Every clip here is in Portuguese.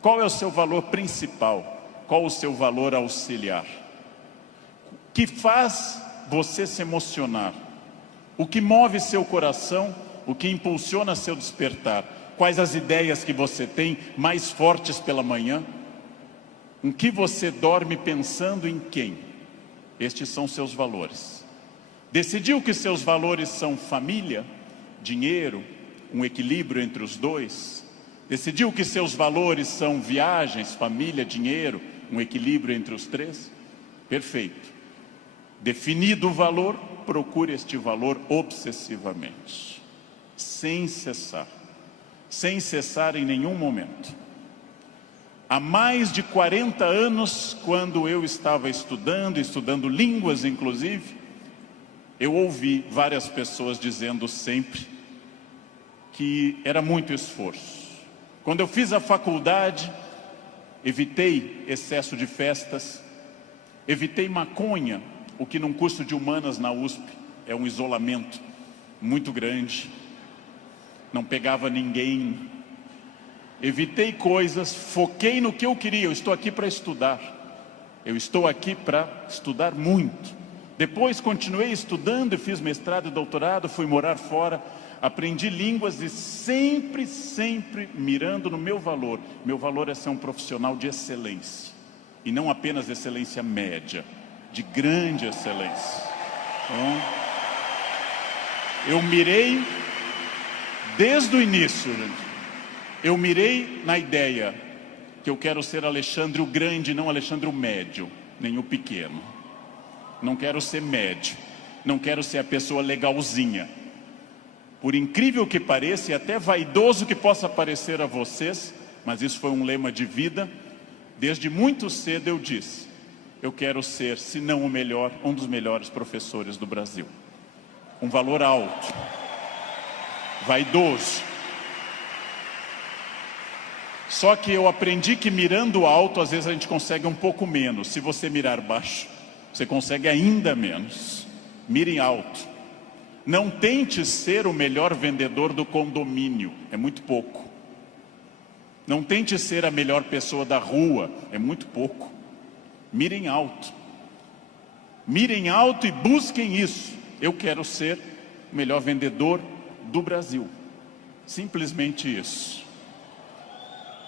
Qual é o seu valor principal? Qual o seu valor auxiliar? O que faz você se emocionar? O que move seu coração? O que impulsiona seu despertar? Quais as ideias que você tem mais fortes pela manhã? Em que você dorme pensando em quem? Estes são seus valores. Decidiu que seus valores são família, dinheiro, um equilíbrio entre os dois? Decidiu que seus valores são viagens, família, dinheiro, um equilíbrio entre os três? Perfeito. Definido o valor, procure este valor obsessivamente, sem cessar em nenhum momento. Há mais de 40 anos, quando eu estava estudando línguas inclusive, eu ouvi várias pessoas dizendo sempre que era muito esforço. Quando eu fiz a faculdade, evitei excesso de festas, evitei maconha, o que num curso de humanas na USP é um isolamento muito grande, não pegava ninguém, evitei coisas, foquei no que eu queria. Eu estou aqui para estudar, eu estou aqui para estudar muito. Depois continuei estudando e fiz mestrado e doutorado, fui morar fora, aprendi línguas e sempre mirando no meu valor. Meu valor é ser um profissional de excelência, e não apenas excelência média, de grande excelência. Então, eu mirei desde o início, gente. Eu mirei na ideia que eu quero ser Alexandre o Grande, não Alexandre o Médio, nem o Pequeno. Não quero ser médio, não quero ser a pessoa legalzinha. Por incrível que pareça, e até vaidoso que possa parecer a vocês, mas isso foi um lema de vida. Desde muito cedo eu disse: eu quero ser, se não o melhor, um dos melhores professores do Brasil. Um valor alto, vaidoso. Só que eu aprendi que mirando alto, às vezes a gente consegue um pouco menos. Se você mirar baixo, você consegue ainda menos. Mire alto. Não tente ser o melhor vendedor do condomínio, é muito pouco. Não tente ser a melhor pessoa da rua, é muito pouco. Mirem alto. Mirem alto e busquem isso. Eu quero ser o melhor vendedor do Brasil. Simplesmente isso.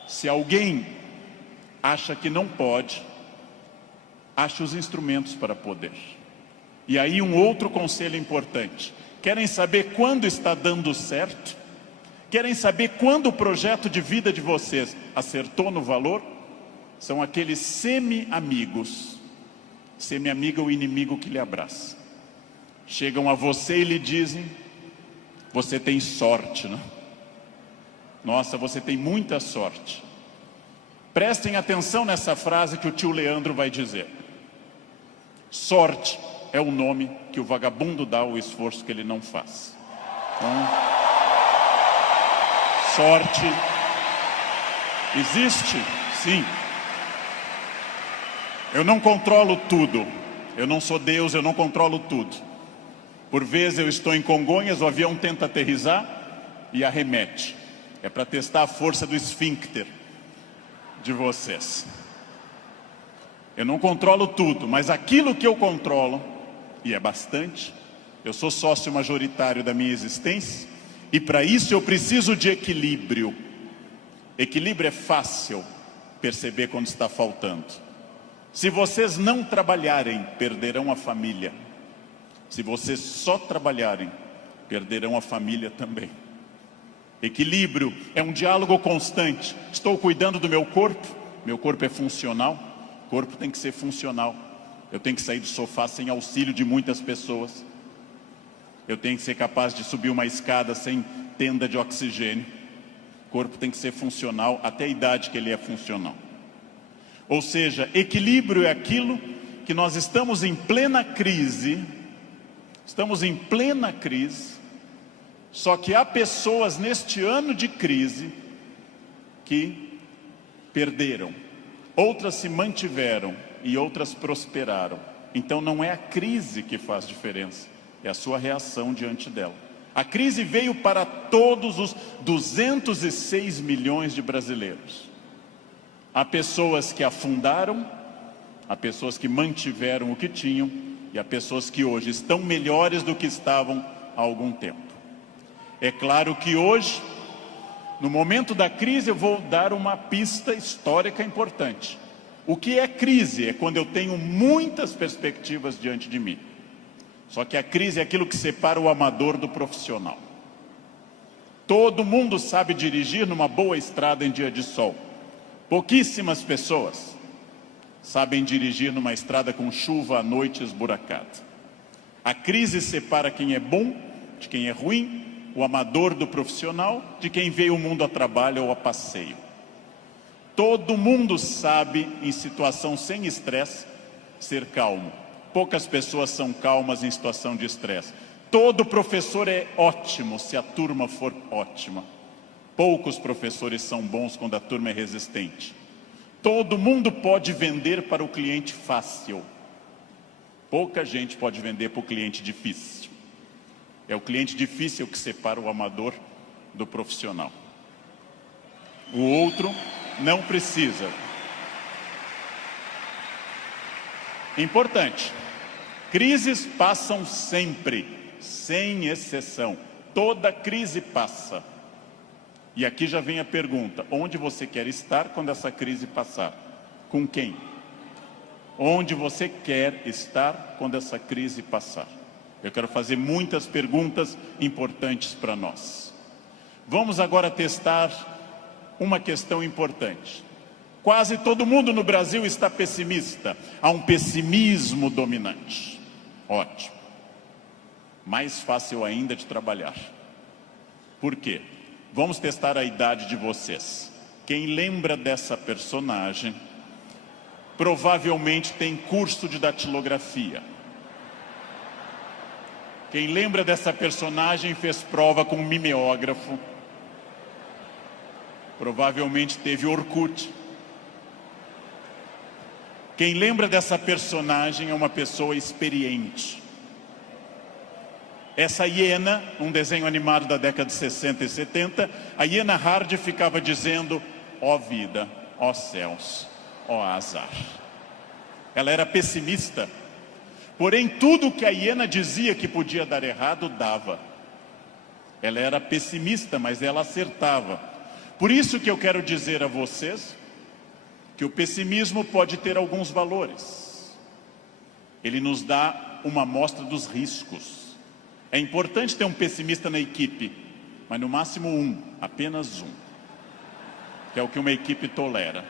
Se alguém acha que não pode, ache os instrumentos para poder. E aí um outro conselho importante. Querem saber quando está dando certo? Querem saber quando o projeto de vida de vocês acertou no valor? São aqueles semi-amigos. Semi-amigo é o inimigo que lhe abraça. Chegam a você e lhe dizem: você tem sorte, né? Nossa, você tem muita sorte. Prestem atenção nessa frase que o tio Leandro vai dizer. Sorte é o nome que o vagabundo dá ao esforço que ele não faz. Então, sorte existe, sim. Eu não controlo tudo. Eu não sou Deus, eu não controlo tudo. Por vezes eu estou em Congonhas, o avião tenta aterrissar e arremete. É para testar a força do esfíncter de vocês. Eu não controlo tudo, mas aquilo que eu controlo, e é bastante, eu sou sócio majoritário da minha existência, e para isso eu preciso de equilíbrio. Equilíbrio é fácil perceber quando está faltando. Se vocês não trabalharem, perderão a família. Se vocês só trabalharem, perderão a família também. Equilíbrio é um diálogo constante. Estou cuidando do meu corpo é funcional, o corpo tem que ser funcional. Eu tenho que sair do sofá sem auxílio de muitas pessoas. Eu tenho que ser capaz de subir uma escada sem tenda de oxigênio. O corpo tem que ser funcional até a idade que ele é funcional. Ou seja, equilíbrio é aquilo que nós estamos em plena crise. Estamos em plena crise. Só que há pessoas neste ano de crise que perderam, outras se mantiveram e outras prosperaram. Então não é a crise que faz diferença, é a sua reação diante dela. A crise veio para todos os 206 milhões de brasileiros. Há pessoas que afundaram, há pessoas que mantiveram o que tinham e há pessoas que hoje estão melhores do que estavam há algum tempo. É claro que hoje, no momento da crise, eu vou dar uma pista histórica importante. O que é crise? É quando eu tenho muitas perspectivas diante de mim. Só que a crise é aquilo que separa o amador do profissional. Todo mundo sabe dirigir numa boa estrada em dia de sol. Pouquíssimas pessoas sabem dirigir numa estrada com chuva à noite esburacada. A crise separa quem é bom de quem é ruim, o amador do profissional de quem veio o mundo a trabalho ou a passeio. Todo mundo sabe, em situação sem estresse, ser calmo. Poucas pessoas são calmas em situação de estresse. Todo professor é ótimo se a turma for ótima. Poucos professores são bons quando a turma é resistente. Todo mundo pode vender para o cliente fácil. Pouca gente pode vender para o cliente difícil. É o cliente difícil que separa o amador do profissional. O outro não precisa. Importante. Crises passam sempre, sem exceção. Toda crise passa. E aqui já vem a pergunta: onde você quer estar quando essa crise passar? Com quem? Onde você quer estar quando essa crise passar? Eu quero fazer muitas perguntas importantes para nós. Vamos agora testar uma questão importante. Quase todo mundo no Brasil está pessimista. Há um pessimismo dominante. Ótimo. Mais fácil ainda de trabalhar. Por quê? Vamos testar a idade de vocês. Quem lembra dessa personagem, provavelmente tem curso de datilografia. Quem lembra dessa personagem fez prova com um mimeógrafo. Provavelmente teve Orkut. Quem lembra dessa personagem é uma pessoa experiente. Essa hiena, um desenho animado da década de 60 e 70, a hiena Hard ficava dizendo: ó vida, ó céus, ó azar. Ela era pessimista, porém tudo que a hiena dizia que podia dar errado, dava. Ela era pessimista, mas ela acertava. Por isso que eu quero dizer a vocês que o pessimismo pode ter alguns valores. Ele nos dá uma amostra dos riscos. É importante ter um pessimista na equipe, mas no máximo um, apenas um, que é o que uma equipe tolera.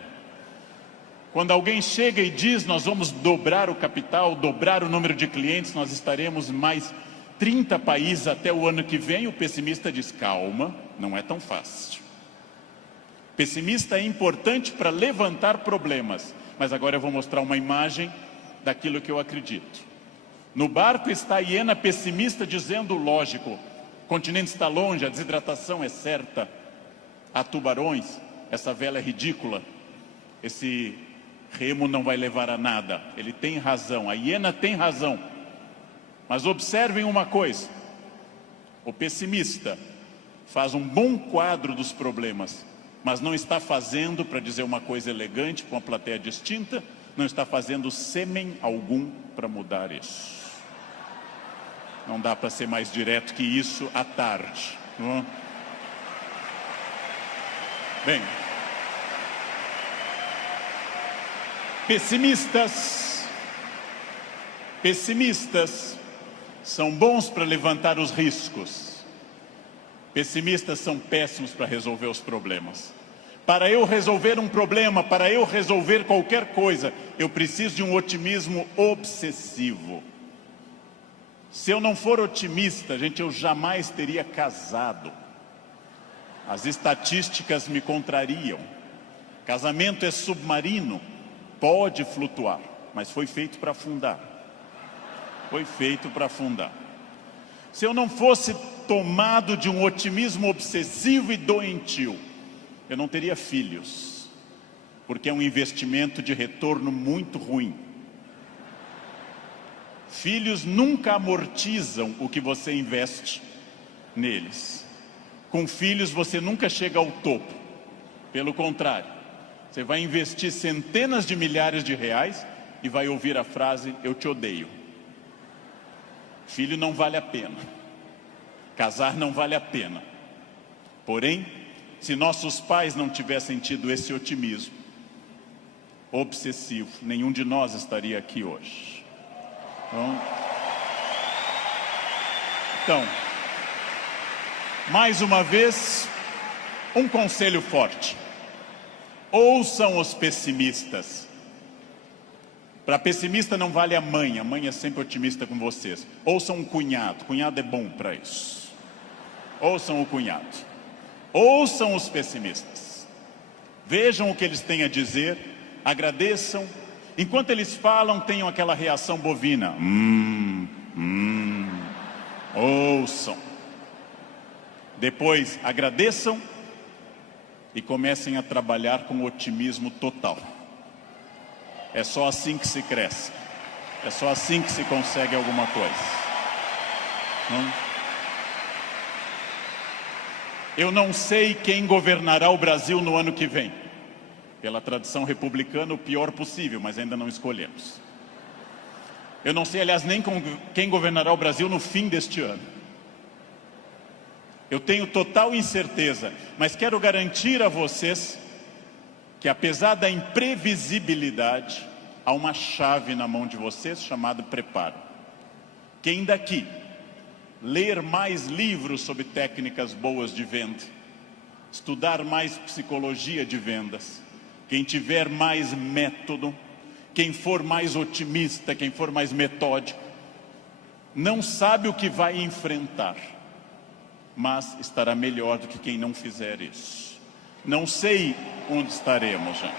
Quando alguém chega e diz: nós vamos dobrar o capital, dobrar o número de clientes, nós estaremos em mais 30 países até o ano que vem, o pessimista diz: calma, não é tão fácil. Pessimista é importante para levantar problemas, mas agora eu vou mostrar uma imagem daquilo que eu acredito. No barco está a hiena pessimista dizendo: lógico, o continente está longe, a desidratação é certa, há tubarões, essa vela é ridícula, esse remo não vai levar a nada. Ele tem razão, a hiena tem razão. Mas observem uma coisa: o pessimista faz um bom quadro dos problemas, mas não está fazendo, para dizer uma coisa elegante para uma plateia distinta, não está fazendo sêmen algum para mudar isso. Não dá para ser mais direto que isso à tarde, não é? Bem, pessimistas são bons para levantar os riscos. Pessimistas são péssimos para resolver os problemas. Para eu resolver um problema, para eu resolver qualquer coisa, eu preciso de um otimismo obsessivo. Se eu não for otimista, gente, eu jamais teria casado. As estatísticas me contrariam. Casamento é submarino, pode flutuar, mas foi feito para afundar. Foi feito para afundar. Se eu não fosse tomado de um otimismo obsessivo e doentio, eu não teria filhos, porque é um investimento de retorno muito ruim. Filhos nunca amortizam o que você investe neles. Com filhos você nunca chega ao topo. Pelo contrário, Você vai investir centenas de milhares de reais e vai ouvir a frase: eu te odeio. Filho não vale a pena. Casar não vale a pena. Porém, se nossos pais não tivessem tido esse otimismo obsessivo, nenhum de nós estaria aqui hoje. Então, mais uma vez, um conselho forte: ouçam os pessimistas. Para pessimista não vale a mãe é sempre otimista com vocês. Ouçam um cunhado é bom para isso. Ouçam o cunhado. Ouçam os pessimistas. Vejam o que eles têm a dizer, agradeçam. Enquanto eles falam, tenham aquela reação bovina. Ouçam. Depois agradeçam e comecem a trabalhar com otimismo total. É só assim que se cresce. É só assim que se consegue alguma coisa. Eu não sei quem governará o Brasil no ano que vem. Pela tradição republicana, o pior possível, mas ainda não escolhemos. Eu não sei, aliás, nem quem governará o Brasil no fim deste ano. Eu tenho total incerteza, mas quero garantir a vocês que, apesar da imprevisibilidade, há uma chave na mão de vocês chamada preparo. Quem daqui ler mais livros sobre técnicas boas de venda, estudar mais psicologia de vendas, quem tiver mais método, quem for mais otimista, quem for mais metódico, não sabe o que vai enfrentar, mas estará melhor do que quem não fizer isso. Não sei onde estaremos, gente.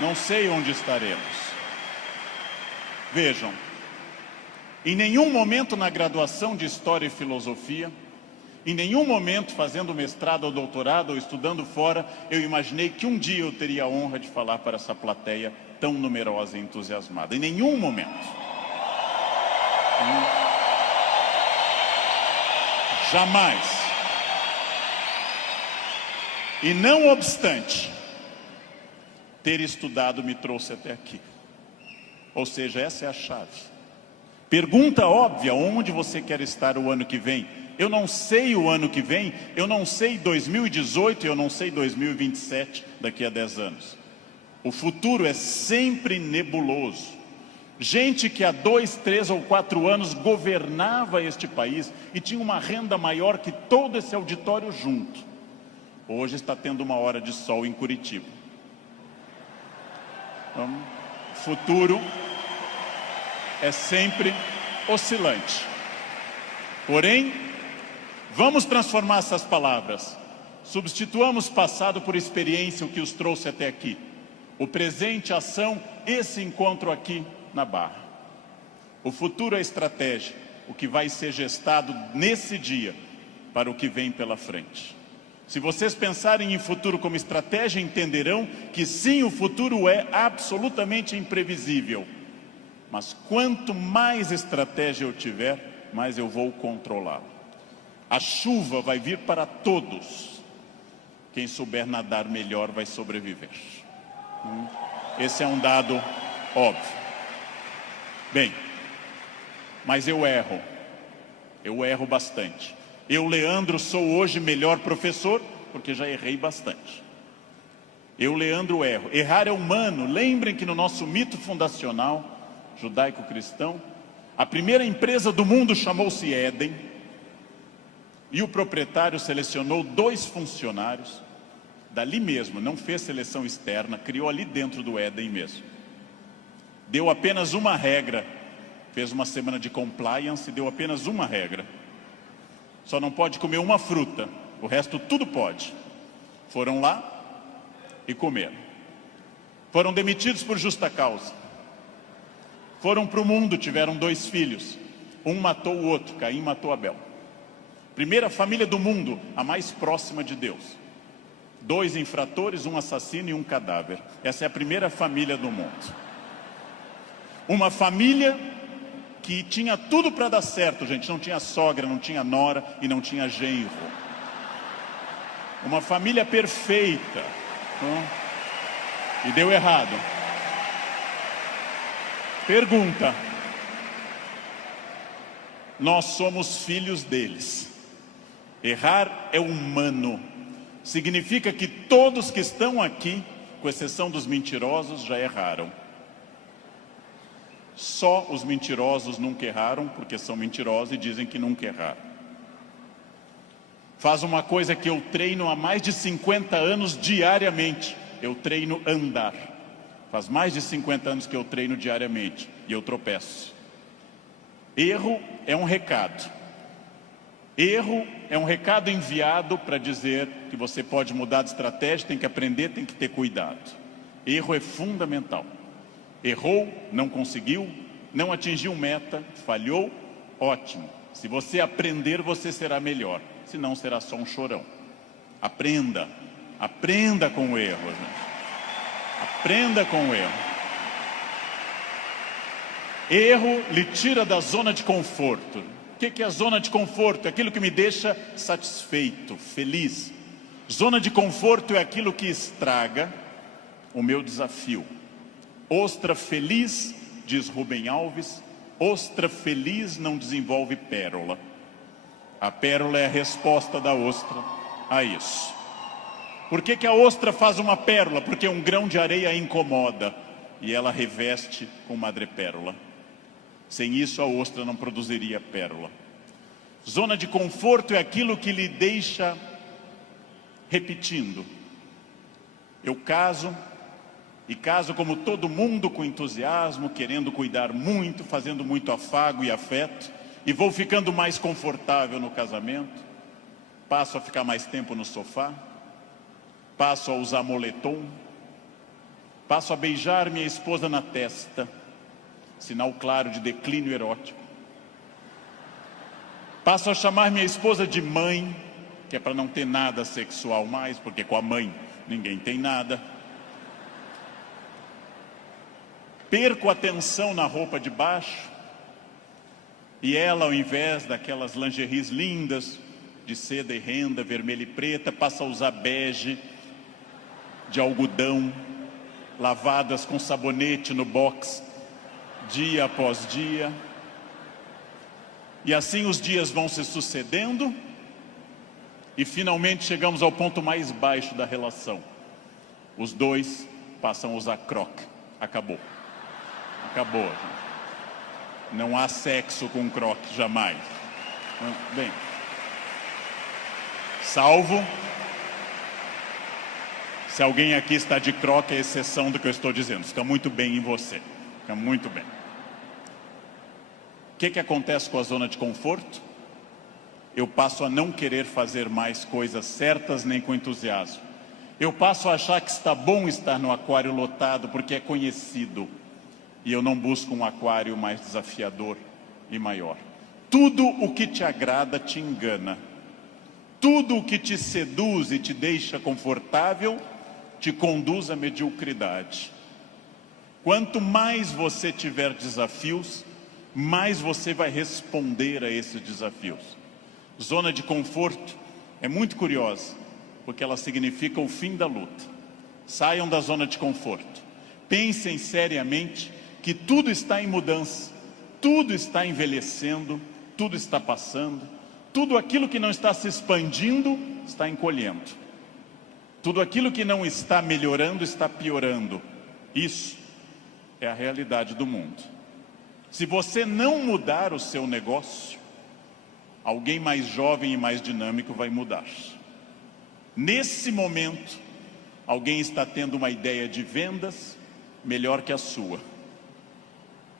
Não sei onde estaremos. Vejam, em nenhum momento na graduação de História e Filosofia, em nenhum momento fazendo mestrado ou doutorado ou estudando fora, eu imaginei que um dia eu teria a honra de falar para essa plateia tão numerosa e entusiasmada. Em nenhum momento. Jamais. E não obstante, ter estudado me trouxe até aqui. Ou seja, essa é a chave. Pergunta óbvia: onde você quer estar o ano que vem? Eu não sei o ano que vem, eu não sei 2018, eu não sei 2027, daqui a 10 anos. O futuro é sempre nebuloso. Gente que há 2, 3 ou 4 anos governava este país e tinha uma renda maior que todo esse auditório junto, hoje está tendo uma hora de sol em Curitiba. Então, o futuro é sempre oscilante. Porém, vamos transformar essas palavras. Substituamos passado por experiência, o que os trouxe até aqui. O presente, ação, esse encontro aqui na Barra. O futuro é estratégia, o que vai ser gestado nesse dia para o que vem pela frente. Se vocês pensarem em futuro como estratégia, entenderão que sim, o futuro é absolutamente imprevisível. Mas quanto mais estratégia eu tiver, mais eu vou controlá-lo. A chuva vai vir para todos. Quem souber nadar melhor vai sobreviver. Esse é um dado óbvio. Bem, mas eu erro bastante. Eu, Leandro, sou hoje melhor professor, porque já errei bastante. Eu, Leandro, erro. Errar é humano. Lembrem que no nosso mito fundacional judaico-cristão, a primeira empresa do mundo chamou-se Éden, e o proprietário selecionou 2 funcionários, dali mesmo, não fez seleção externa, criou ali dentro do Éden mesmo. Deu apenas uma regra, fez uma semana de compliance e deu apenas uma regra. Só não pode comer uma fruta, o resto tudo pode. Foram lá e comeram. Foram demitidos por justa causa. Foram para o mundo, tiveram 2 filhos. Um matou o outro, Caim matou Abel. Primeira família do mundo, a mais próxima de Deus. 2 infratores, um assassino e um cadáver. Essa é a primeira família do mundo. Uma família que tinha tudo para dar certo, gente. Não tinha sogra, não tinha nora e não tinha genro. Uma família perfeita. E deu errado. Pergunta. Nós somos filhos deles. Errar é humano. Significa que todos que estão aqui, com exceção dos mentirosos, já erraram. Só os mentirosos nunca erraram, porque são mentirosos e dizem que nunca erraram. Faz uma coisa que eu treino há mais de 50 anos diariamente. Eu treino andar. Faz mais de 50 anos que eu treino diariamente e eu tropeço. Erro é um recado. Erro é um recado enviado para dizer que você pode mudar de estratégia, tem que aprender, tem que ter cuidado. Erro é fundamental. Errou, não conseguiu, não atingiu meta, falhou, ótimo. Se você aprender, você será melhor. Senão será só um chorão. Aprenda. Aprenda com o erro, gente. Aprenda com o erro. Erro lhe tira da zona de conforto. O que é a zona de conforto? É aquilo que me deixa satisfeito, feliz. Zona de conforto é aquilo que estraga o meu desafio. Ostra feliz, diz Rubem Alves, ostra feliz não desenvolve pérola. A pérola é a resposta da ostra a isso. Por que a ostra faz uma pérola? Porque um grão de areia a incomoda e ela reveste com madrepérola. Sem isso a ostra não produziria pérola. Zona de conforto é aquilo que lhe deixa repetindo. Eu caso, e caso como todo mundo com entusiasmo, querendo cuidar muito, fazendo muito afago e afeto, e vou ficando mais confortável no casamento, passo a ficar mais tempo no sofá, passo a usar moletom, passo a beijar minha esposa na testa, sinal claro de declínio erótico. Passo a chamar minha esposa de mãe, que é para não ter nada sexual mais, porque com a mãe ninguém tem nada. Perco a atenção na roupa de baixo, e ela, ao invés daquelas lingeries lindas, de seda e renda, vermelha e preta, passa a usar bege, de algodão, lavadas com sabonete no box, dia após dia. E assim os dias vão se sucedendo e finalmente chegamos ao ponto mais baixo da relação. Os dois passam a usar croque. Acabou. Acabou. Não há sexo com croque, jamais. Bem, salvo se alguém aqui está de croque, é exceção do que eu estou dizendo. Fica muito bem em você. Fica muito bem. O que acontece com a zona de conforto? Eu passo a não querer fazer mais coisas certas nem com entusiasmo. Eu passo a achar que está bom estar no aquário lotado porque é conhecido. E eu não busco um aquário mais desafiador e maior. Tudo o que te agrada te engana. Tudo o que te seduz e te deixa confortável te conduz à mediocridade. Quanto mais você tiver desafios, mais você vai responder a esses desafios. Zona de conforto é muito curiosa, porque ela significa o fim da luta. Saiam da zona de conforto. Pensem seriamente que tudo está em mudança, tudo está envelhecendo, tudo está passando, tudo aquilo que não está se expandindo está encolhendo. Tudo aquilo que não está melhorando está piorando. Isso é a realidade do mundo. Se você não mudar o seu negócio, alguém mais jovem e mais dinâmico vai mudar. Nesse momento, alguém está tendo uma ideia de vendas melhor que a sua.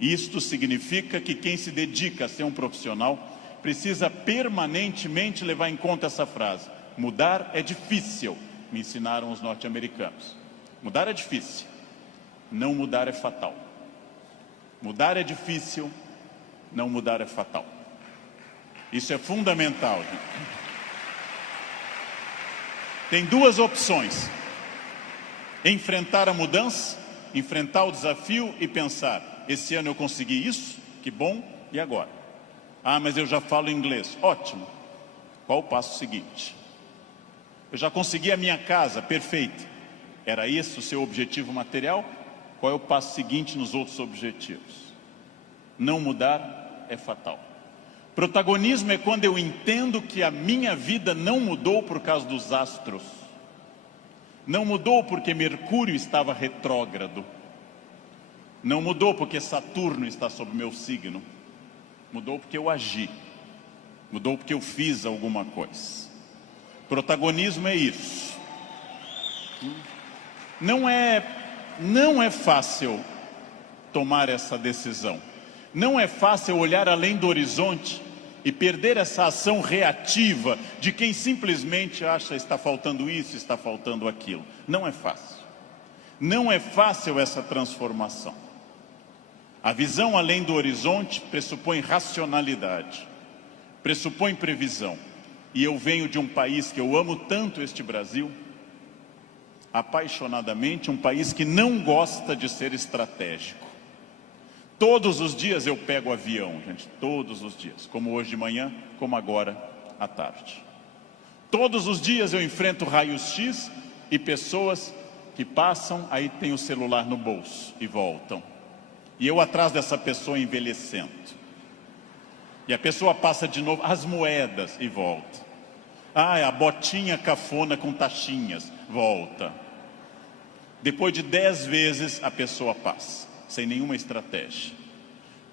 Isto significa que quem se dedica a ser um profissional precisa permanentemente levar em conta essa frase: mudar é difícil, me ensinaram os norte-americanos. Mudar é difícil, não mudar é fatal. Mudar é difícil, não mudar é fatal. Isso é fundamental, gente. Tem duas opções: enfrentar a mudança, enfrentar o desafio e pensar: esse ano eu consegui isso, que bom, e agora? Ah, mas eu já falo inglês. Ótimo. Qual o passo seguinte? Eu já consegui a minha casa, perfeito. Era esse o seu objetivo material? Qual é o passo seguinte nos outros objetivos? Não mudar é fatal. Protagonismo é quando eu entendo que a minha vida não mudou por causa dos astros. Não mudou porque Mercúrio estava retrógrado. Não mudou porque Saturno está sob meu signo. Mudou porque eu agi. Mudou porque eu fiz alguma coisa. Protagonismo é isso. Não é fácil tomar essa decisão. Não é fácil olhar além do horizonte e perder essa ação reativa de quem simplesmente acha está faltando isso, está faltando aquilo. Não é fácil. Não é fácil essa transformação. A visão além do horizonte pressupõe racionalidade, pressupõe previsão. E eu venho de um país que eu amo tanto, este Brasil, apaixonadamente, um país que não gosta de ser estratégico. Todos os dias eu pego avião, gente, todos os dias, como hoje de manhã, como agora à tarde. Todos os dias eu enfrento raios-x e pessoas que passam, aí tem o celular no bolso e voltam. E eu atrás dessa pessoa envelhecendo. E a pessoa passa de novo, as moedas, e volta. A botinha cafona com taxinhas, volta. Depois de 10 vezes a pessoa passa, sem nenhuma estratégia.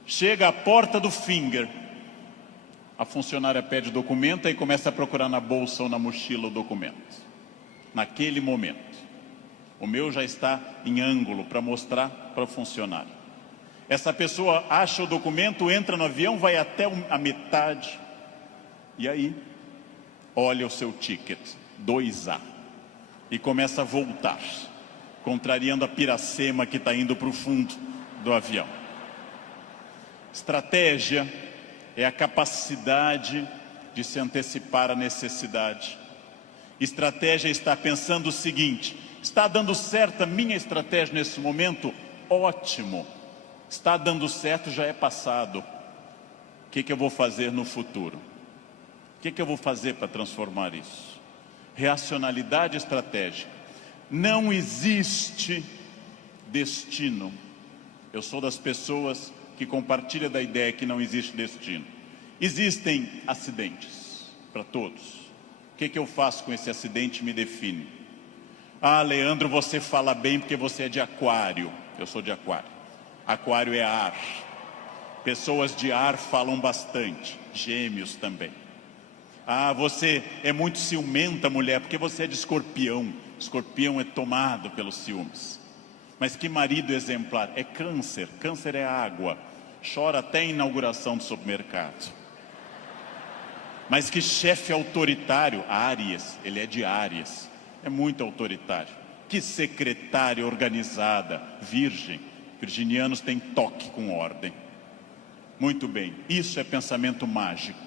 Chega à porta do Finger, a funcionária pede o documento e começa a procurar na bolsa ou na mochila o documento. Naquele momento, o meu já está em ângulo para mostrar para o funcionário. Essa pessoa acha o documento, entra no avião, vai até a metade e aí olha o seu ticket, 2A, e começa a voltar, contrariando a piracema que está indo para o fundo do avião. Estratégia é a capacidade de se antecipar à necessidade. Estratégia é estar pensando o seguinte: está dando certo a minha estratégia nesse momento? Ótimo. Está dando certo, já é passado. O que eu vou fazer no futuro? O que eu vou fazer para transformar isso? Racionalidade estratégica. Não existe destino. Eu sou das pessoas que compartilha da ideia que não existe destino. Existem acidentes para todos. O que eu faço com esse acidente me define. Leandro, você fala bem porque você é de aquário. Eu sou de aquário. Aquário é ar. Pessoas de ar falam bastante. Gêmeos também. Você é muito ciumenta, mulher, porque você é de escorpião. Escorpião é tomado pelos ciúmes. Mas que marido exemplar? É câncer. Câncer é água. Chora até a inauguração do supermercado. Mas que chefe autoritário? Áries. Ele é de Áries. É muito autoritário. Que secretária organizada? Virgem. Virginianos têm toque com ordem. Muito bem. Isso é pensamento mágico.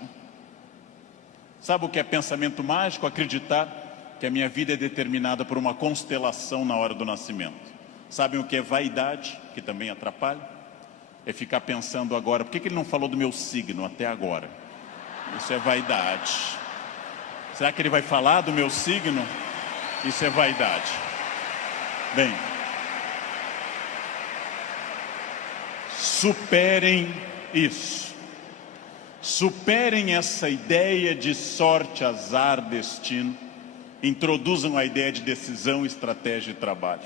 Sabe o que é pensamento mágico? Acreditar que a minha vida é determinada por uma constelação na hora do nascimento. Sabem o que é vaidade, que também atrapalha? É ficar pensando agora, por que ele não falou do meu signo até agora? Isso é vaidade. Será que ele vai falar do meu signo? Isso é vaidade. Bem, superem isso. Superem essa ideia de sorte, azar, destino. Introduzam a ideia de decisão, estratégia e trabalho.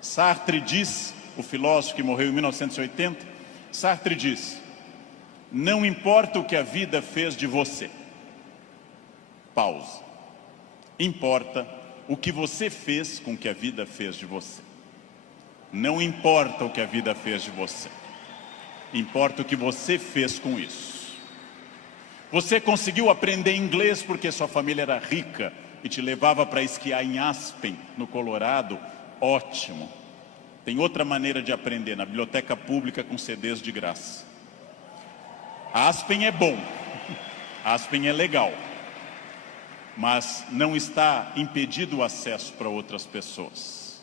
Sartre diz, o filósofo que morreu em 1980, Sartre diz: não importa o que a vida fez de você. Pausa. Importa o que você fez com o que a vida fez de você. Não importa o que a vida fez de você. Importa o que você fez com isso. Você conseguiu aprender inglês porque sua família era rica e te levava para esquiar em Aspen, no Colorado? Ótimo. Tem outra maneira de aprender, na biblioteca pública com CDs de graça. Aspen é bom, Aspen é legal, mas não está impedido o acesso para outras pessoas.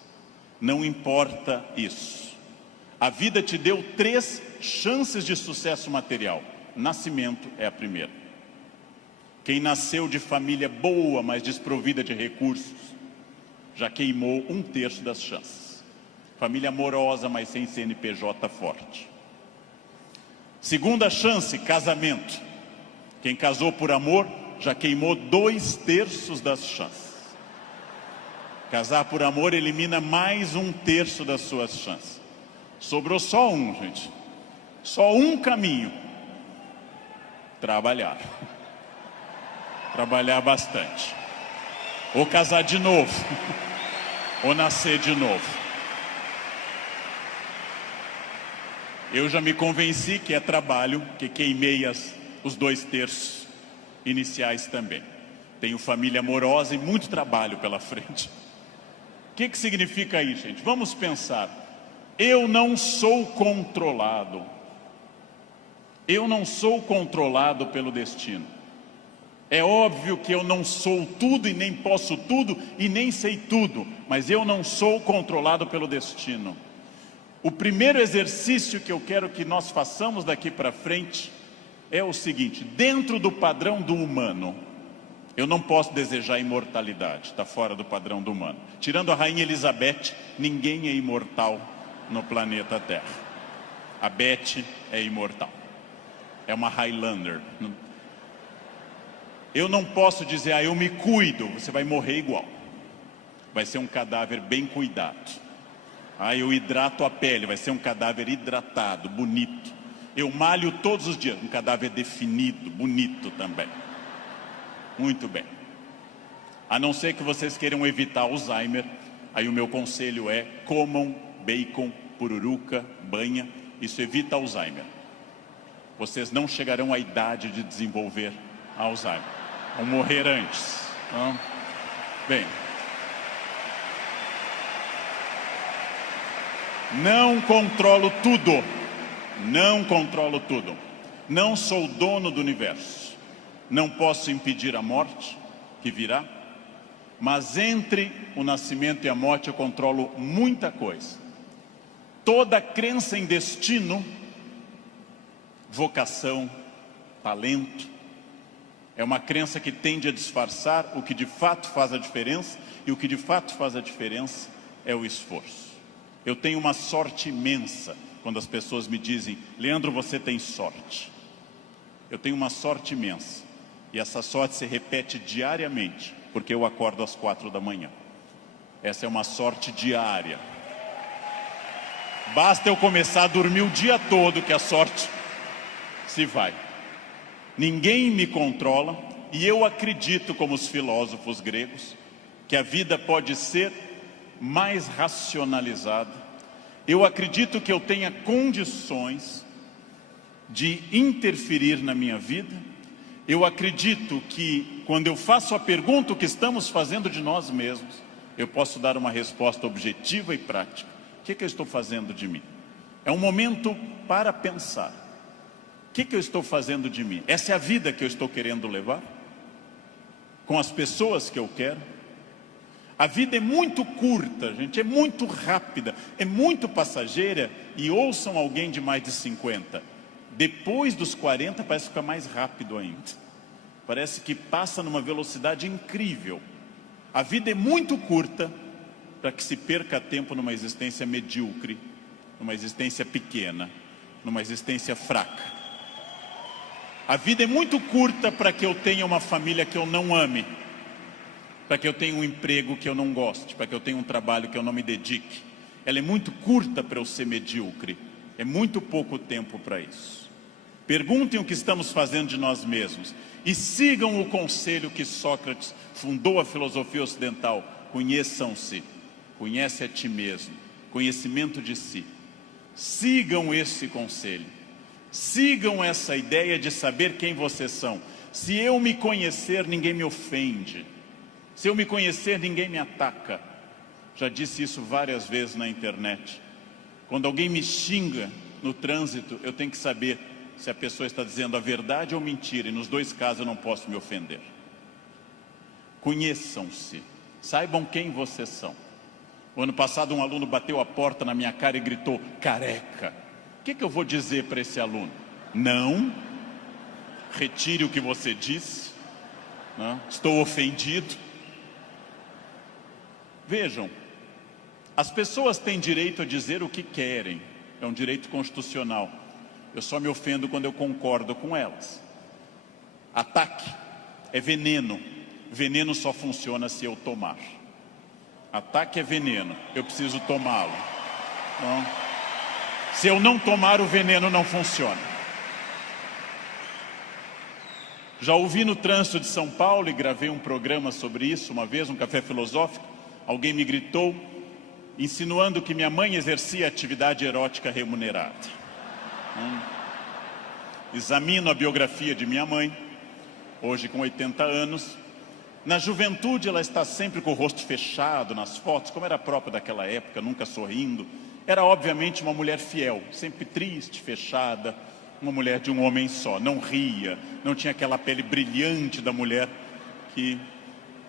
Não importa isso. A vida te deu 3 chances de sucesso material. Nascimento é a primeira. Quem nasceu de família boa, mas desprovida de recursos, já queimou 1/3 das chances. Família amorosa, mas sem CNPJ forte. Segunda chance, casamento. Quem casou por amor já queimou 2/3 das chances. Casar por amor elimina mais 1/3 das suas chances. Sobrou só um, gente. Só um caminho. Trabalhar. Trabalhar bastante. Ou casar de novo. Ou nascer de novo. Eu já me convenci que é trabalho, que queimei os 2/3 iniciais também. Tenho família amorosa e muito trabalho pela frente. O que significa isso, gente? Vamos pensar. Eu não sou controlado. Eu não sou controlado pelo destino. É óbvio que eu não sou tudo e nem posso tudo e nem sei tudo, mas eu não sou controlado pelo destino. O primeiro exercício que eu quero que nós façamos daqui para frente é o seguinte: dentro do padrão do humano, eu não posso desejar imortalidade, está fora do padrão do humano. Tirando a rainha Elizabeth, ninguém é imortal no planeta Terra. A Beth é imortal, é uma Highlander. Eu não posso dizer, eu me cuido, você vai morrer igual. Vai ser um cadáver bem cuidado. Eu hidrato a pele, vai ser um cadáver hidratado, bonito. Eu malho todos os dias, um cadáver definido, bonito também. Muito bem. A não ser que vocês queiram evitar Alzheimer, aí o meu conselho é: comam bacon, pururuca, banha. Isso evita Alzheimer. Vocês não chegarão à idade de desenvolver Alzheimer. Vão morrer antes. Bem. Não controlo tudo. Não controlo tudo. Não sou dono do universo. Não posso impedir a morte, que virá. Mas entre o nascimento e a morte eu controlo muita coisa. Toda crença em destino, vocação, talento, é uma crença que tende a disfarçar o que de fato faz a diferença. E o que de fato faz a diferença é o esforço. Eu tenho uma sorte imensa quando as pessoas me dizem: Leandro, você tem sorte. Eu tenho uma sorte imensa. E essa sorte se repete diariamente, porque eu acordo às 4 da manhã. Essa é uma sorte diária. Basta eu começar a dormir o dia todo que a sorte se vai. Ninguém me controla, e eu acredito, como os filósofos gregos, que a vida pode ser mais racionalizada. Eu acredito que eu tenha condições de interferir na minha vida. Eu acredito que quando eu faço a pergunta o que estamos fazendo de nós mesmos, eu posso dar uma resposta objetiva e prática. O que eu estou fazendo de mim? É um momento para pensar. O que eu estou fazendo de mim? Essa é a vida que eu estou querendo levar? Com as pessoas que eu quero? A vida é muito curta, gente, é muito rápida, é muito passageira. E ouçam alguém de mais de 50. Depois dos 40 parece ficar mais rápido ainda. Parece que passa numa velocidade incrível. A vida é muito curta para que se perca tempo numa existência medíocre, numa existência pequena, numa existência fraca. A vida é muito curta para que eu tenha uma família que eu não ame, para que eu tenha um emprego que eu não goste, para que eu tenha um trabalho que eu não me dedique. Ela é muito curta para eu ser medíocre. É muito pouco tempo para isso. Perguntem o que estamos fazendo de nós mesmos e sigam o conselho que Sócrates fundou a filosofia ocidental: conheçam-se, conhece a ti mesmo, conhecimento de si. Sigam esse conselho, sigam essa ideia de saber quem vocês são. Se eu me conhecer, ninguém me ofende. Se eu me conhecer, ninguém me ataca. Já disse isso várias vezes na internet. Quando alguém me xinga no trânsito, eu tenho que saber se a pessoa está dizendo a verdade ou mentira, e nos dois casos eu não posso me ofender. Conheçam-se, saibam quem vocês são. O ano passado um aluno bateu a porta na minha cara e gritou: careca. O que eu vou dizer para esse aluno? Não, retire o que você disse, não, estou ofendido. Vejam, as pessoas têm direito a dizer o que querem, é um direito constitucional. Eu só me ofendo quando eu concordo com elas. Ataque é veneno. Veneno só funciona se eu tomar. Ataque é veneno, eu preciso tomá-lo. Então, se eu não tomar, o veneno não funciona. Já ouvi no trânsito de São Paulo e gravei um programa sobre isso uma vez, um café filosófico. Alguém me gritou, insinuando que minha mãe exercia atividade erótica remunerada. Examino a biografia de minha mãe, hoje com 80 anos. Na juventude ela está sempre com o rosto fechado nas fotos, como era próprio daquela época, nunca sorrindo. Era obviamente uma mulher fiel, sempre triste, fechada, uma mulher de um homem só. Não ria, não tinha aquela pele brilhante da mulher que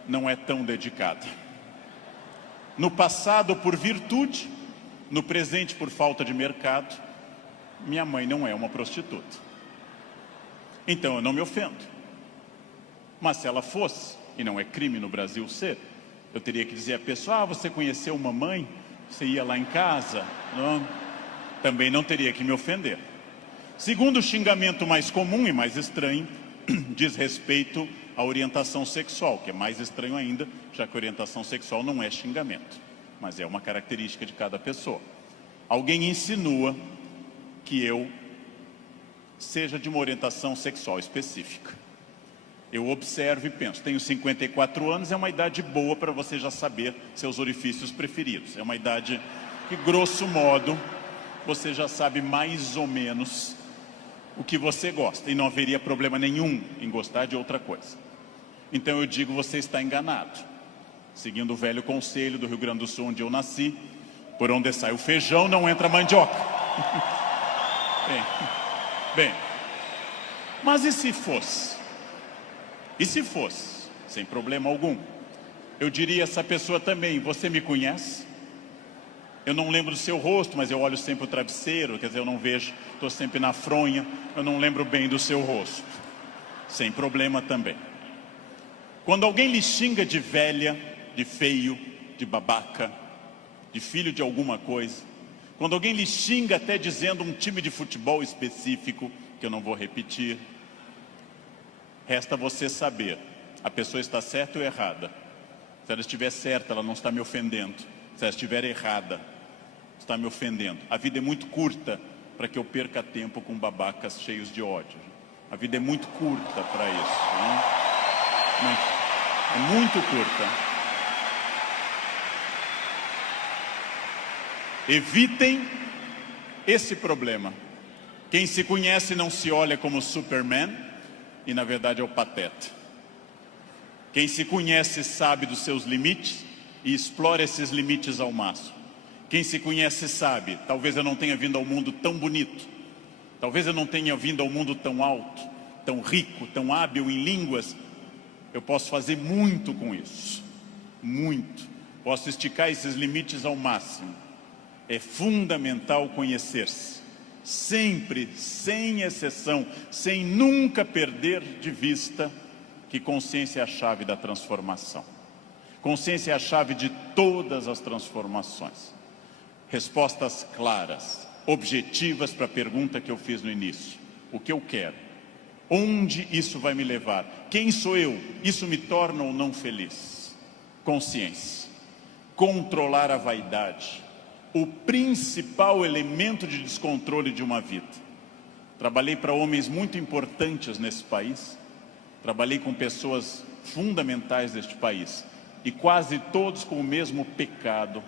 não é tão dedicada. No passado por virtude, no presente por falta de mercado, minha mãe não é uma prostituta. Então eu não me ofendo. Mas se ela fosse, e não é crime no Brasil ser, eu teria que dizer à pessoa, você conheceu mamãe? Você ia lá em casa? Não. Também não teria que me ofender. Segundo xingamento mais comum e mais estranho, diz respeito à orientação sexual, que é mais estranho ainda, já que orientação sexual não é xingamento, mas é uma característica de cada pessoa. Alguém insinua que eu seja de uma orientação sexual específica. Eu observo e penso, tenho 54 anos, é uma idade boa para você já saber seus orifícios preferidos. É uma idade que, grosso modo, você já sabe mais ou menos o que você gosta. E não haveria problema nenhum em gostar de outra coisa. Então eu digo, você está enganado. Seguindo o velho conselho do Rio Grande do Sul, onde eu nasci, por onde sai o feijão, não entra mandioca. Bem, mas e se fosse? E se fosse, sem problema algum, eu diria a essa pessoa também, você me conhece? Eu não lembro do seu rosto, mas eu olho sempre o travesseiro, quer dizer, eu não vejo, estou sempre na fronha, eu não lembro bem do seu rosto. Sem problema também. Quando alguém lhe xinga de velha, de feio, de babaca, de filho de alguma coisa, quando alguém lhe xinga até dizendo um time de futebol específico, que eu não vou repetir, resta você saber, a pessoa está certa ou errada. Se ela estiver certa, ela não está me ofendendo. Se ela estiver errada, está me ofendendo. A vida é muito curta para que eu perca tempo com babacas cheios de ódio. A vida é muito curta para isso, né? É muito curta. Evitem esse problema. Quem se conhece não se olha como Superman e na verdade é o pateta. Quem se conhece sabe dos seus limites e explora esses limites ao máximo. Quem se conhece sabe, talvez eu não tenha vindo ao mundo tão bonito, talvez eu não tenha vindo ao mundo tão alto, tão rico, tão hábil em línguas. Eu posso fazer muito com isso, muito. Posso esticar esses limites ao máximo. É fundamental conhecer-se, sempre, sem exceção, sem nunca perder de vista que consciência é a chave da transformação. Consciência é a chave de todas as transformações. Respostas claras, objetivas para a pergunta que eu fiz no início. O que eu quero? Onde isso vai me levar? Quem sou eu? Isso me torna ou não feliz? Consciência. Controlar a vaidade. O principal elemento de descontrole de uma vida. Trabalhei para homens muito importantes nesse país. Trabalhei com pessoas fundamentais deste país. E quase todos com o mesmo pecado.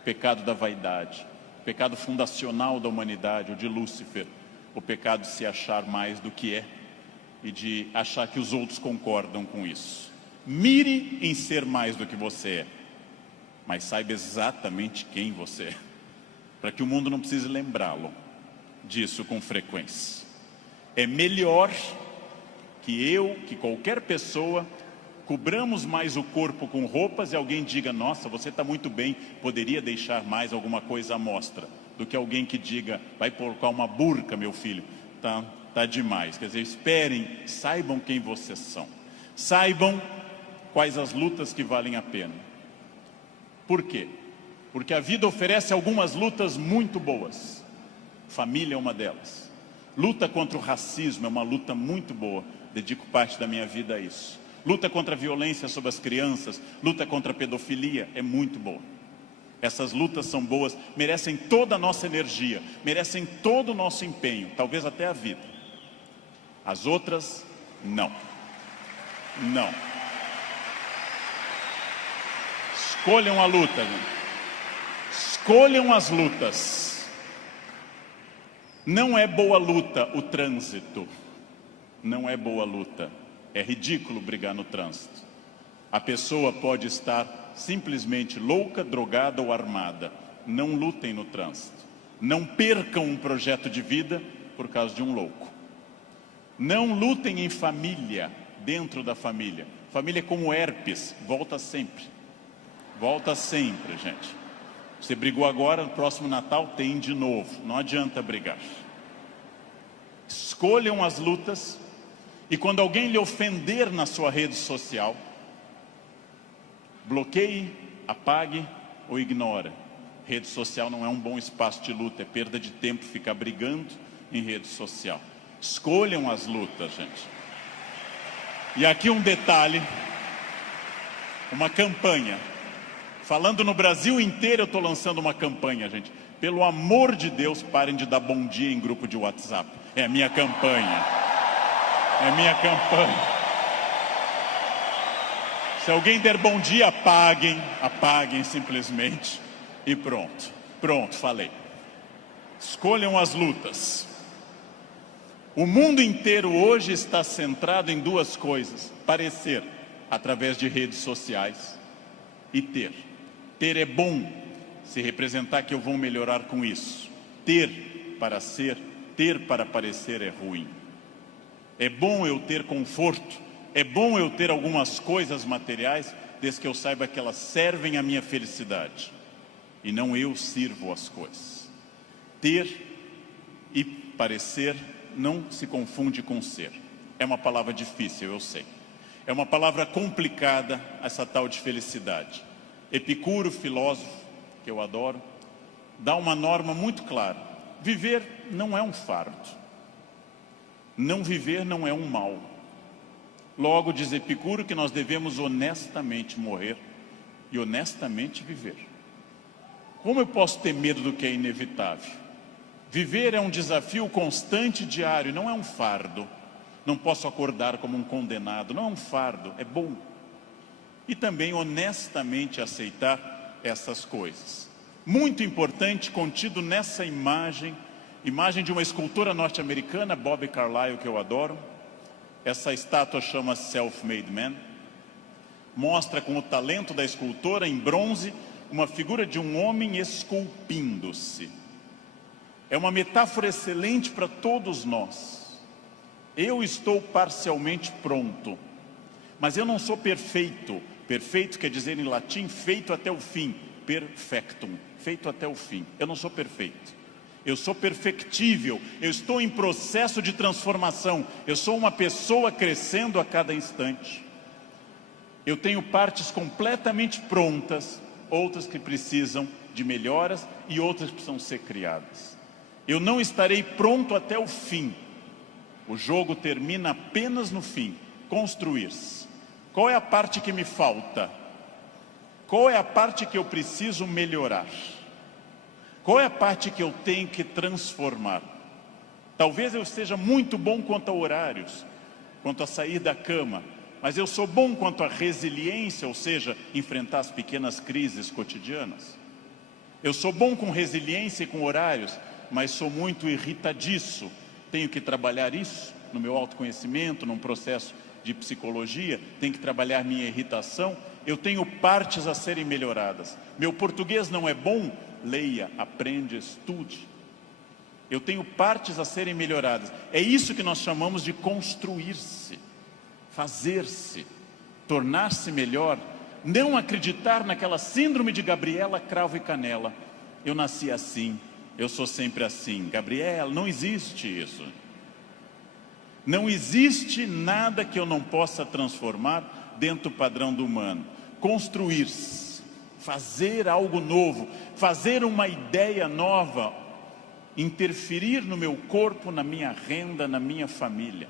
O pecado da vaidade. O pecado fundacional da humanidade, o de Lúcifer. O pecado de se achar mais do que é. E de achar que os outros concordam com isso. Mire em ser mais do que você é. Mas saiba exatamente quem você é. Para que o mundo não precise lembrá-lo disso com frequência. É melhor que qualquer pessoa, cobramos mais o corpo com roupas e alguém diga, nossa, você está muito bem, poderia deixar mais alguma coisa à mostra, do que alguém que diga, vai colocar uma burca, meu filho, tá demais. Quer dizer, esperem, saibam quem vocês são. Saibam quais as lutas que valem a pena. Por quê? Porque a vida oferece algumas lutas muito boas. Família é uma delas. Luta contra o racismo é uma luta muito boa. Dedico parte da minha vida a isso. Luta contra a violência sobre as crianças, luta contra a pedofilia é muito boa. Essas lutas são boas, merecem toda a nossa energia, merecem todo o nosso empenho, talvez até a vida. As outras, não. Não. Escolham a luta, né? Escolham as lutas. Não é boa luta o trânsito. Não é boa luta. É ridículo brigar no trânsito. A pessoa pode estar simplesmente louca, drogada ou armada. Não lutem no trânsito. Não percam um projeto de vida por causa de um louco. Não lutem em família, dentro da família. Família é como herpes, volta sempre. Volta sempre, gente. Você brigou agora, no próximo Natal tem de novo. Não adianta brigar. Escolham as lutas. E quando alguém lhe ofender na sua rede social, bloqueie, apague ou ignore. Rede social não é um bom espaço de luta, é perda de tempo ficar brigando em rede social. Escolham as lutas, gente. E aqui um detalhe, uma campanha. Falando no Brasil inteiro, eu estou lançando uma campanha, gente. Pelo amor de Deus, parem de dar bom dia em grupo de WhatsApp. É a minha campanha. É minha campanha. Se alguém der bom dia, apaguem simplesmente e pronto. Pronto, falei. Escolham as lutas. O mundo inteiro hoje está centrado em duas coisas: parecer, através de redes sociais, e ter. Ter é bom, se representar que eu vou melhorar com isso. Ter para ser, ter para parecer é ruim. É bom eu ter conforto, é bom eu ter algumas coisas materiais, desde que eu saiba que elas servem à minha felicidade, e não eu sirvo as coisas. Ter e parecer não se confunde com ser. É uma palavra difícil, eu sei. É uma palavra complicada, essa tal de felicidade. Epicuro, filósofo, que eu adoro, dá uma norma muito clara. Viver não é um fardo. Não viver não é um mal. Logo, diz Epicuro, que nós devemos honestamente morrer e honestamente viver. Como eu posso ter medo do que é inevitável? Viver é um desafio constante e diário, não é um fardo. Não posso acordar como um condenado, não é um fardo, é bom. E também honestamente aceitar essas coisas. Muito importante, contido nessa imagem de uma escultora norte-americana, Bob Carlyle, que eu adoro. Essa estátua chama Self-Made Man. Mostra com o talento da escultora, em bronze, uma figura de um homem esculpindo-se. É uma metáfora excelente para todos nós. Eu estou parcialmente pronto, mas eu não sou perfeito. Perfeito quer dizer em latim, feito até o fim. Perfectum, feito até o fim. Eu não sou perfeito. Eu sou perfectível, eu estou em processo de transformação, eu sou uma pessoa crescendo a cada instante. Eu tenho partes completamente prontas, outras que precisam de melhoras e outras que precisam ser criadas. Eu não estarei pronto até o fim. O jogo termina apenas no fim, construir-se. Qual é a parte que me falta? Qual é a parte que eu preciso melhorar? Qual é a parte que eu tenho que transformar? Talvez eu seja muito bom quanto a horários, quanto a sair da cama, mas eu sou bom quanto a resiliência, ou seja, enfrentar as pequenas crises cotidianas. Eu sou bom com resiliência e com horários, mas sou muito irritadiço. Tenho que trabalhar isso no meu autoconhecimento, num processo de psicologia, tenho que trabalhar minha irritação. Eu tenho partes a serem melhoradas. Meu português não é bom? Leia, aprende, estude. Eu tenho partes a serem melhoradas. É isso que nós chamamos de construir-se, fazer-se, tornar-se melhor. Não acreditar naquela síndrome de Gabriela, cravo e canela. Eu nasci assim, eu sou sempre assim. Gabriela, não existe isso. Não existe nada que eu não possa transformar dentro do padrão do humano. Construir-se. fazer algo novo, fazer uma ideia nova, interferir no meu corpo, na minha renda, na minha família.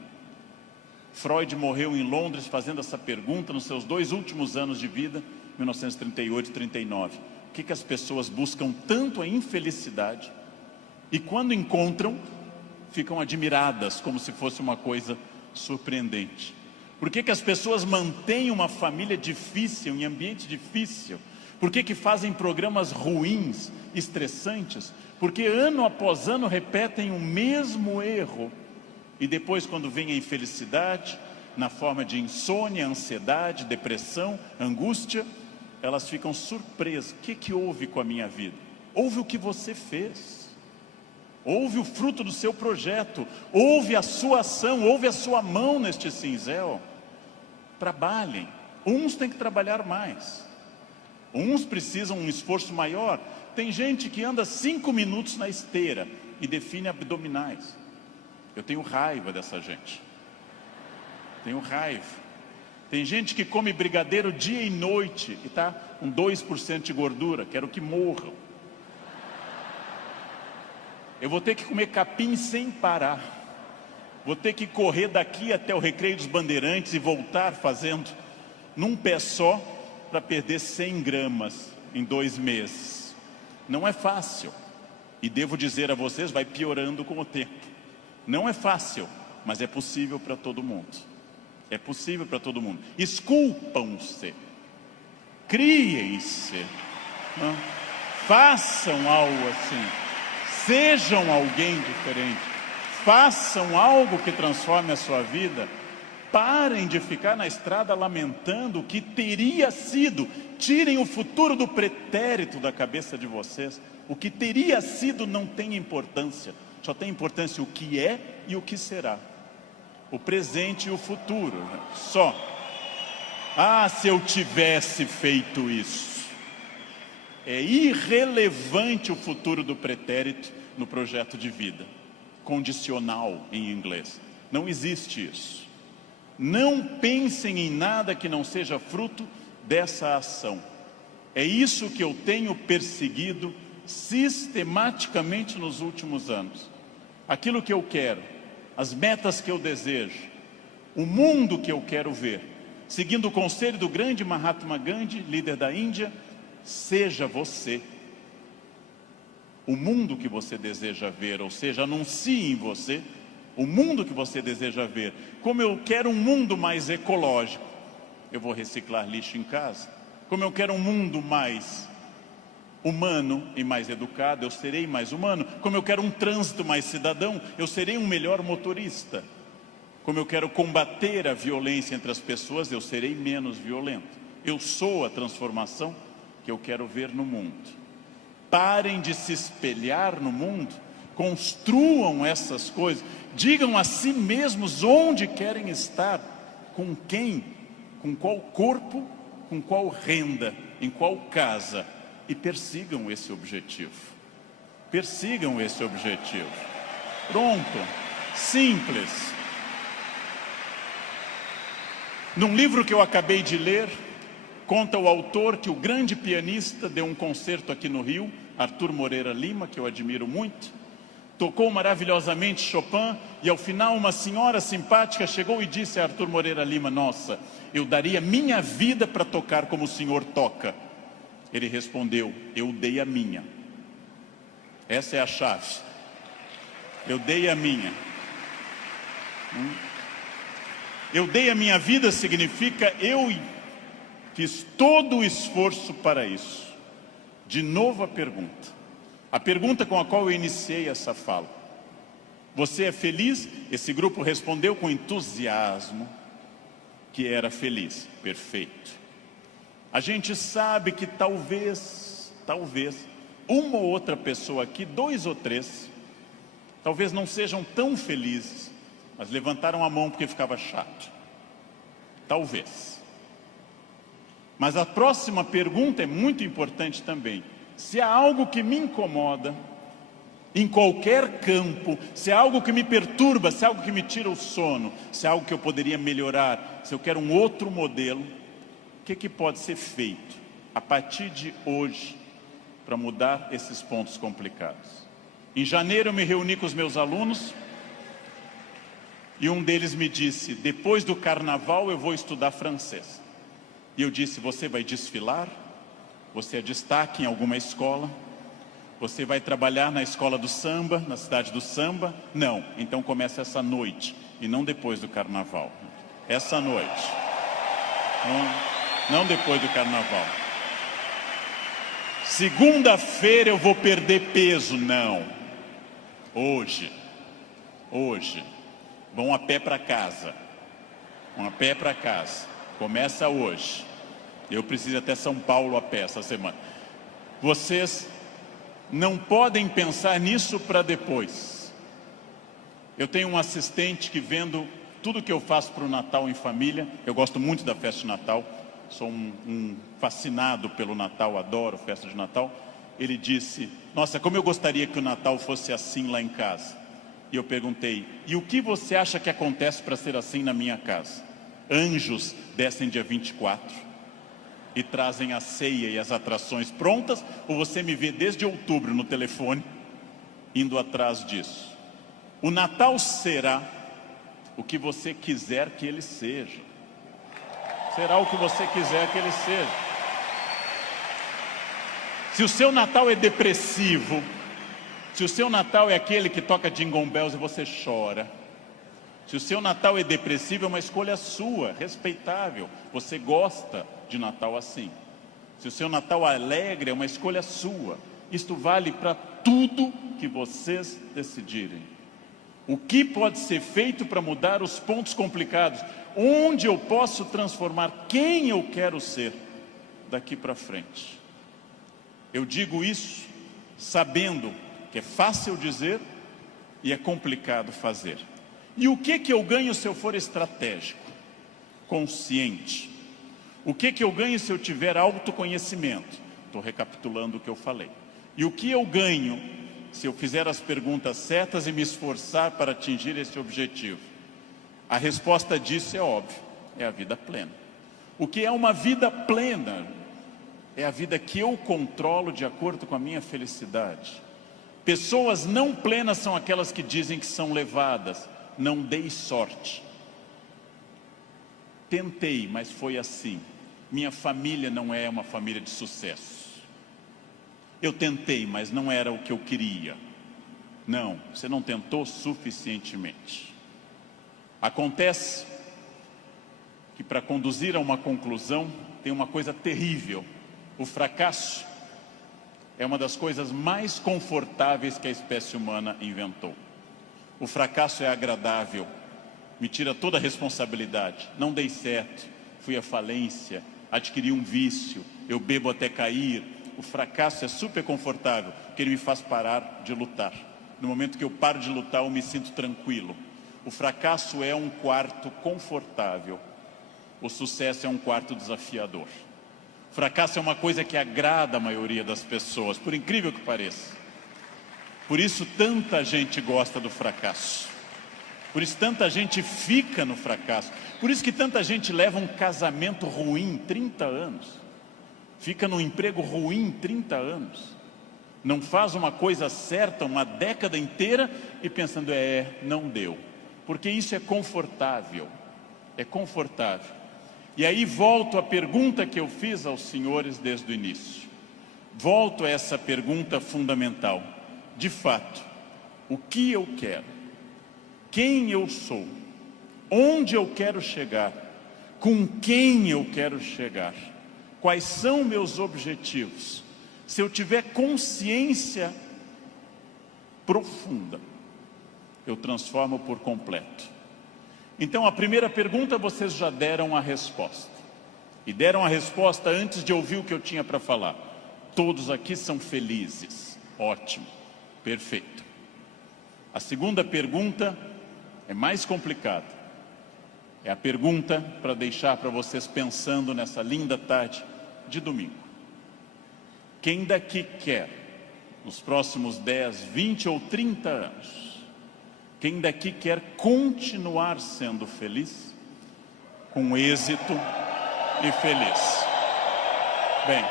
Freud morreu em Londres fazendo essa pergunta nos seus 2 últimos anos de vida, 1938 e 39. O que as pessoas buscam tanto a infelicidade e quando encontram, ficam admiradas como se fosse uma coisa surpreendente? Por que as pessoas mantêm uma família difícil, em ambiente difícil? Por que fazem programas ruins, estressantes? Porque ano após ano repetem o mesmo erro. E depois, quando vem a infelicidade, na forma de insônia, ansiedade, depressão, angústia, elas ficam surpresas. O que houve com a minha vida? Houve o que você fez. Houve o fruto do seu projeto. Houve a sua ação, houve a sua mão neste cinzel. Trabalhem. Uns têm que trabalhar mais. Uns precisam um esforço maior. Tem gente que anda 5 minutos na esteira e define abdominais. Eu tenho raiva dessa gente. Tenho raiva. Tem gente que come brigadeiro dia e noite e está com 2% de gordura. Quero que morram. Eu vou ter que comer capim sem parar. Vou ter que correr daqui até o Recreio dos Bandeirantes e voltar fazendo num pé só para perder 100 gramas em 2 meses. Não é fácil. E devo dizer a vocês, vai piorando com o tempo. Não é fácil, mas é possível para todo mundo. É possível para todo mundo. Esculpam-se. Criem-se. Façam algo assim. Sejam alguém diferente. Façam algo que transforme a sua vida. Parem de ficar na estrada lamentando o que teria sido. Tirem o futuro do pretérito da cabeça de vocês. O que teria sido não tem importância. Só tem importância o que é e o que será. O presente e o futuro. Só. Ah, se eu tivesse feito isso. É irrelevante o futuro do pretérito no projeto de vida. Condicional em inglês. Não existe isso. Não pensem em nada que não seja fruto dessa ação. É isso que eu tenho perseguido sistematicamente nos últimos anos. Aquilo que eu quero, as metas que eu desejo, o mundo que eu quero ver. Seguindo o conselho do grande Mahatma Gandhi, líder da Índia, seja você o mundo que você deseja ver, ou seja, anuncie em você o mundo que você deseja ver. Como eu quero um mundo mais ecológico, eu vou reciclar lixo em casa. Como eu quero um mundo mais humano e mais educado, eu serei mais humano. Como eu quero um trânsito mais cidadão, eu serei um melhor motorista. Como eu quero combater a violência entre as pessoas, eu serei menos violento. Eu sou a transformação que eu quero ver no mundo. Parem de se espelhar no mundo, construam essas coisas, digam a si mesmos onde querem estar, com quem, com qual corpo, com qual renda, em qual casa, e persigam esse objetivo. Persigam esse objetivo. Pronto, simples. Num livro que eu acabei de ler, conta o autor que o grande pianista deu um concerto aqui no Rio, Arthur Moreira Lima, que eu admiro muito, tocou maravilhosamente Chopin, e ao final uma senhora simpática chegou e disse a Arthur Moreira Lima: nossa, eu daria minha vida para tocar como o senhor toca. Ele respondeu: eu dei a minha. Essa é a chave. Eu dei a minha. Eu dei a minha vida significa eu fiz todo o esforço para isso. De novo a pergunta com a qual eu iniciei essa fala. Você é feliz? Esse grupo respondeu com entusiasmo que era feliz. Perfeito. A gente sabe que talvez, uma ou outra pessoa aqui, 2 ou 3, talvez não sejam tão felizes, mas levantaram a mão porque ficava chato. Talvez. Mas a próxima pergunta é muito importante também. Se há algo que me incomoda, em qualquer campo, se há algo que me perturba, se há algo que me tira o sono, se há algo que eu poderia melhorar, se eu quero um outro modelo, o que pode ser feito a partir de hoje, para mudar esses pontos complicados. Em janeiro eu me reuni com os meus alunos e um deles me disse: depois do carnaval eu vou estudar francês. E eu disse: você vai desfilar? Você é destaque em alguma escola? Você vai trabalhar na escola do samba, na cidade do samba? Não, então começa essa noite e não depois do carnaval. Essa noite, não depois do carnaval. Segunda-feira eu vou perder peso? Não, hoje. Vão a pé para casa, começa hoje. Eu preciso ir até São Paulo a pé essa semana. Vocês não podem pensar nisso para depois. Eu tenho um assistente que, vendo tudo que eu faço para o Natal em família, eu gosto muito da festa de Natal, sou um fascinado pelo Natal, adoro festa de Natal. Ele disse: nossa, como eu gostaria que o Natal fosse assim lá em casa. E eu perguntei: e o que você acha que acontece para ser assim na minha casa? Anjos descem dia 24 e trazem a ceia e as atrações prontas, ou você me vê desde outubro no telefone indo atrás disso? O Natal será o que você quiser que ele seja. Será o que você quiser que ele seja. Se o seu Natal é depressivo, se o seu Natal é aquele que toca Jingle Bells e você chora, se o seu Natal é depressivo, é uma escolha sua, respeitável. Você gosta de Natal assim. Se o seu Natal é alegre, é uma escolha sua. Isto vale para tudo que vocês decidirem. O que pode ser feito para mudar os pontos complicados? Onde eu posso transformar quem eu quero ser daqui para frente? Eu digo isso sabendo que é fácil dizer e é complicado fazer. E o que eu ganho se eu for estratégico, consciente? O que eu ganho se eu tiver autoconhecimento? Estou recapitulando o que eu falei. E o que eu ganho se eu fizer as perguntas certas e me esforçar para atingir esse objetivo? A resposta disso é óbvia, é a vida plena. O que é uma vida plena? É a vida que eu controlo de acordo com a minha felicidade. Pessoas não plenas são aquelas que dizem que são levadas. Não dei sorte. Tentei, mas foi assim. Minha família não é uma família de sucesso. Eu tentei, mas não era o que eu queria. Não, você não tentou suficientemente. Acontece que, para conduzir a uma conclusão, tem uma coisa terrível. O fracasso é uma das coisas mais confortáveis que a espécie humana inventou. O fracasso é agradável, me tira toda a responsabilidade. Não dei certo, fui à falência, adquiri um vício, eu bebo até cair. O fracasso é super confortável, porque ele me faz parar de lutar. No momento que eu paro de lutar, eu me sinto tranquilo. O fracasso é um quarto confortável, o sucesso é um quarto desafiador. O fracasso é uma coisa que agrada a maioria das pessoas, por incrível que pareça. Por isso tanta gente gosta do fracasso. Por isso tanta gente fica no fracasso. Por isso que tanta gente leva um casamento ruim 30 anos. Fica num emprego ruim 30 anos. Não faz uma coisa certa uma década inteira e pensando: não deu. Porque isso é confortável. É confortável. E aí volto à pergunta que eu fiz aos senhores desde o início. Volto a essa pergunta fundamental. De fato, o que eu quero? Quem eu sou? Onde eu quero chegar? Com quem eu quero chegar? Quais são meus objetivos? Se eu tiver consciência profunda, eu transformo por completo. Então, a primeira pergunta vocês já deram a resposta. E deram a resposta antes de ouvir o que eu tinha para falar. Todos aqui são felizes. Ótimo. Perfeito. A segunda pergunta é mais complicada. É a pergunta para deixar para vocês pensando nessa linda tarde de domingo. Quem daqui quer, nos próximos 10, 20 ou 30 anos, quem daqui quer continuar sendo feliz, com êxito e feliz? Bem,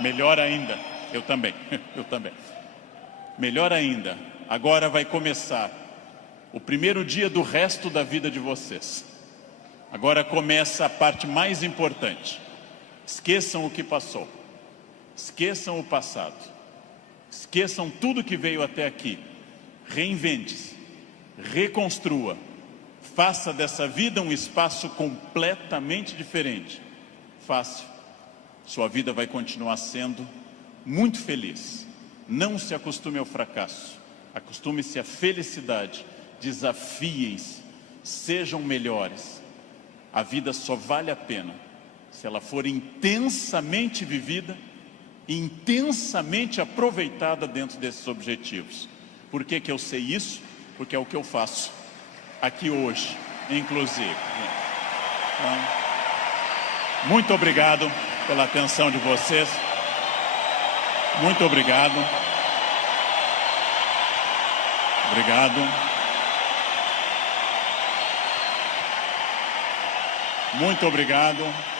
Melhor ainda, eu também, eu também. Melhor ainda, agora vai começar o primeiro dia do resto da vida de vocês. Agora começa a parte mais importante. Esqueçam o que passou. Esqueçam o passado. Esqueçam tudo que veio até aqui. Reinvente-se. Reconstrua. Faça dessa vida um espaço completamente diferente. Fácil. Sua vida vai continuar sendo muito feliz. Não se acostume ao fracasso. Acostume-se à felicidade. Desafiem-se. Sejam melhores. A vida só vale a pena se ela for intensamente vivida e intensamente aproveitada dentro desses objetivos. Por que que eu sei isso? Porque é o que eu faço aqui hoje, inclusive. Então, muito obrigado pela atenção de vocês. Muito obrigado. Obrigado. Muito obrigado.